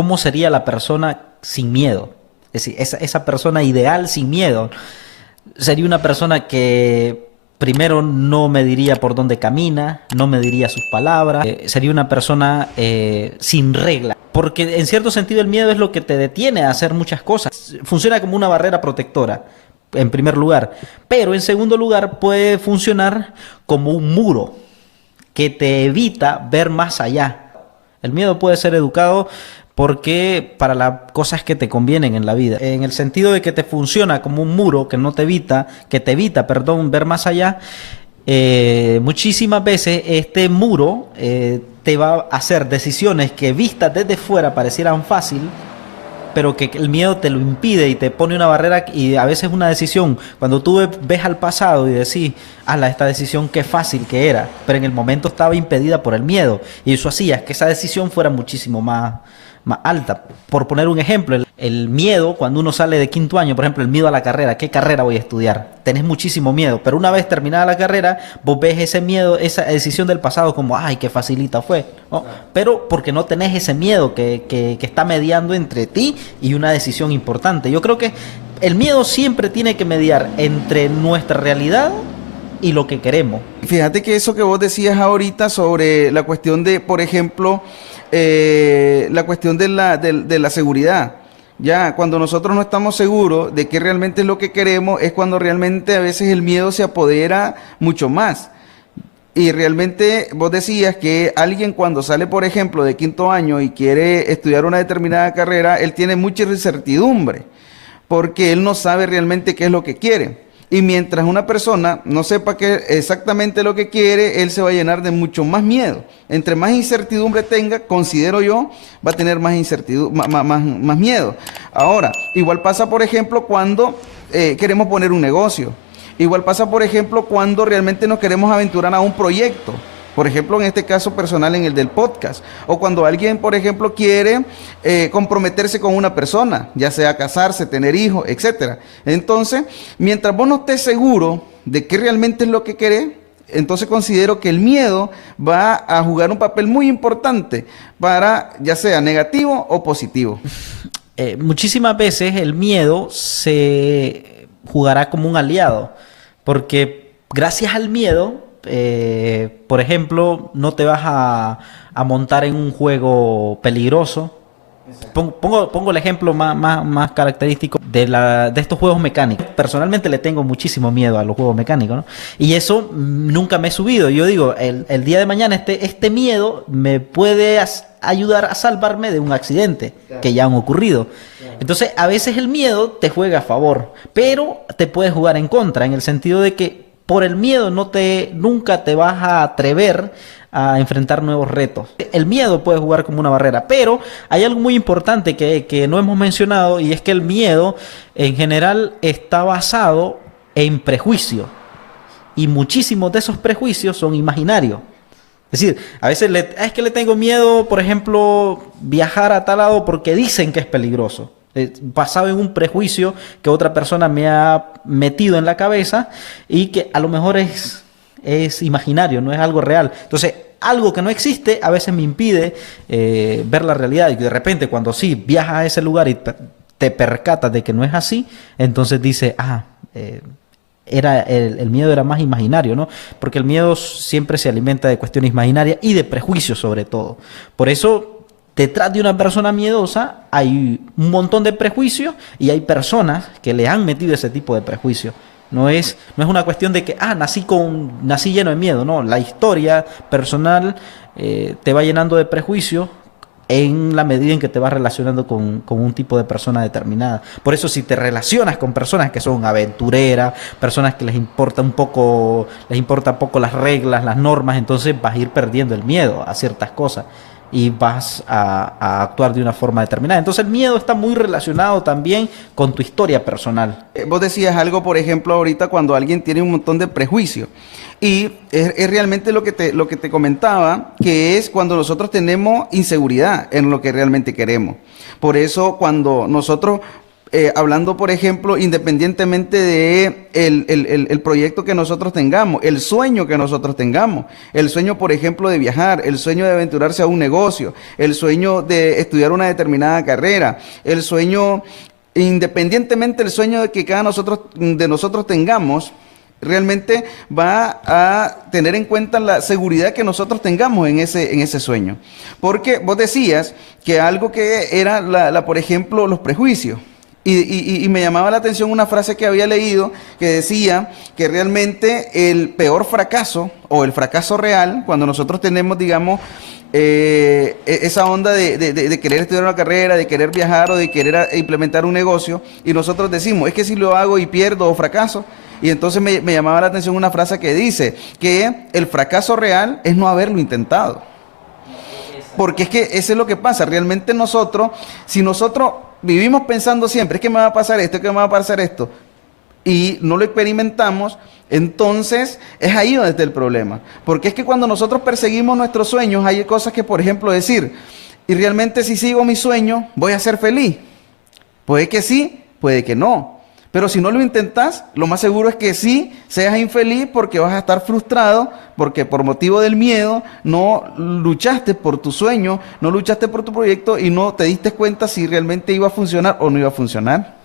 ¿cómo sería la persona sin miedo? Es decir, esa persona ideal sin miedo sería una persona que primero no me diría por dónde camina, no me diría sus palabras, sería una persona sin regla. Porque en cierto sentido el miedo es lo que te detiene a hacer muchas cosas. Funciona como una barrera protectora, en primer lugar. Pero en segundo lugar puede funcionar como un muro que te evita ver más allá. El miedo puede ser educado porque para las cosas que te convienen en la vida, en el sentido de que te funciona como un muro que te evita, perdón, ver más allá. Muchísimas veces este muro te va a hacer decisiones que vistas desde fuera parecieran fácil, pero que el miedo te lo impide y te pone una barrera, y a veces una decisión, cuando tú ves al pasado y decís, esta decisión qué fácil que era, pero en el momento estaba impedida por el miedo, y eso hacía que esa decisión fuera muchísimo más alta. Por poner un ejemplo, el miedo, cuando uno sale de quinto año, por ejemplo, el miedo a la carrera, ¿qué carrera voy a estudiar? Tenés muchísimo miedo, pero una vez terminada la carrera, vos ves ese miedo, esa decisión del pasado como, ay, qué facilita fue, ¿no? Pero porque no tenés ese miedo que está mediando entre ti y una decisión importante. Yo creo que el miedo siempre tiene que mediar entre nuestra realidad y lo que queremos. Fíjate que eso que vos decías ahorita sobre la cuestión de, por ejemplo, la cuestión de la seguridad. Ya, cuando nosotros no estamos seguros de qué realmente es lo que queremos, es cuando realmente a veces el miedo se apodera mucho más. Y realmente vos decías que alguien cuando sale, por ejemplo, de quinto año y quiere estudiar una determinada carrera, él tiene mucha incertidumbre, porque él no sabe realmente qué es lo que quiere. Y mientras una persona no sepa qué exactamente lo que quiere, él se va a llenar de mucho más miedo. Entre más incertidumbre tenga, considero yo, va a tener más incertidumbre, más miedo. Ahora, igual pasa, por ejemplo, cuando queremos poner un negocio. Igual pasa, por ejemplo, cuando realmente nos queremos aventurar a un proyecto. Por ejemplo, en este caso personal, en el del podcast. O cuando alguien, por ejemplo, quiere comprometerse con una persona, ya sea casarse, tener hijos, etcétera. Entonces, mientras vos no estés seguro de qué realmente es lo que querés, entonces considero que el miedo va a jugar un papel muy importante para, ya sea negativo o positivo. Muchísimas veces el miedo se jugará como un aliado, porque gracias al miedo, por ejemplo, no te vas a montar en un juego peligroso. Pongo el ejemplo más característico de estos juegos mecánicos. Personalmente le tengo muchísimo miedo a los juegos mecánicos, ¿no? Y eso nunca me he subido. Yo digo, el día de mañana este miedo me puede ayudar a salvarme de un accidente, claro, que ya han ocurrido. Claro. Entonces, a veces el miedo te juega a favor, pero te puede jugar en contra, en el sentido de que por el miedo nunca te vas a atrever a enfrentar nuevos retos. El miedo puede jugar como una barrera, pero hay algo muy importante que no hemos mencionado, y es que el miedo en general está basado en prejuicios, y muchísimos de esos prejuicios son imaginarios. Es decir, a veces es que le tengo miedo, por ejemplo, viajar a tal lado porque dicen que es peligroso. Basado en un prejuicio que otra persona me ha metido en la cabeza y que a lo mejor es imaginario, no es algo real. Entonces, algo que no existe a veces me impide ver la realidad, y de repente cuando sí viajas a ese lugar y te percatas de que no es así, entonces dices, el miedo era más imaginario, ¿no? Porque el miedo siempre se alimenta de cuestiones imaginarias y de prejuicios sobre todo. Por eso, detrás de una persona miedosa hay un montón de prejuicios, y hay personas que le han metido ese tipo de prejuicios. No es una cuestión de que, nací lleno de miedo, no. La historia personal te va llenando de prejuicios en la medida en que te vas relacionando con un tipo de persona determinada. Por eso, si te relacionas con personas que son aventureras, personas que les importa poco las reglas, las normas, entonces vas a ir perdiendo el miedo a ciertas cosas y vas a actuar de una forma determinada. Entonces el miedo está muy relacionado también con tu historia personal. Vos decías algo, por ejemplo, ahorita cuando alguien tiene un montón de prejuicios. Y es realmente lo que te comentaba, que es cuando nosotros tenemos inseguridad en lo que realmente queremos. Por eso cuando nosotros hablando, por ejemplo, independientemente de el proyecto que nosotros tengamos, el sueño que nosotros tengamos, el sueño, por ejemplo, de viajar, el sueño de aventurarse a un negocio, el sueño de estudiar una determinada carrera, el sueño, independientemente del sueño de que de nosotros tengamos, realmente va a tener en cuenta la seguridad que nosotros tengamos en ese sueño. Porque vos decías que algo que era, por ejemplo, los prejuicios. Y me llamaba la atención una frase que había leído que decía que realmente el peor fracaso o el fracaso real, cuando nosotros tenemos, digamos, esa onda de querer estudiar una carrera, de querer viajar o de querer implementar un negocio, y nosotros decimos, es que si lo hago y pierdo o fracaso. Y entonces me llamaba la atención una frase que dice que el fracaso real es no haberlo intentado. Porque es que eso es lo que pasa. Realmente nosotros, si nosotros vivimos pensando siempre, es que me va a pasar esto, es que me va a pasar esto, y no lo experimentamos, entonces es ahí donde está el problema. Porque es que cuando nosotros perseguimos nuestros sueños, hay cosas que, por ejemplo, decir, y realmente si sigo mi sueño, voy a ser feliz. Puede que sí, puede que no. Pero si no lo intentas, lo más seguro es que sí seas infeliz porque vas a estar frustrado, porque por motivo del miedo no luchaste por tu sueño, no luchaste por tu proyecto y no te diste cuenta si realmente iba a funcionar o no iba a funcionar.